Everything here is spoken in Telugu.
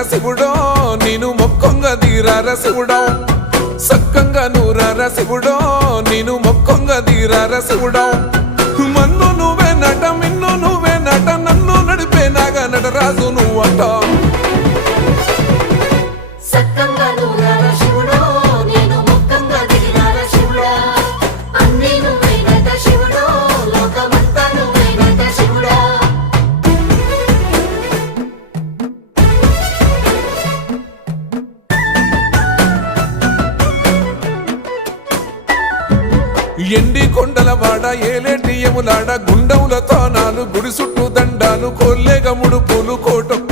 శివుడో నేను మొక్కొంగ దీరార శివుడో సక్కంగా నూరార శివుడో నేను మొక్కొంగ దీరార శివుడో మన్ను నువ్వే నట మిన్ను నువ్వే నట నన్ను నడిపే నాగా నటరాజు నువ్వంట ఎండి కొండలవాడ ఏలేటి యములాడ గుండములతో నాలు గుడి చుట్టూ దండాలు కొల్లేగ ముడుపు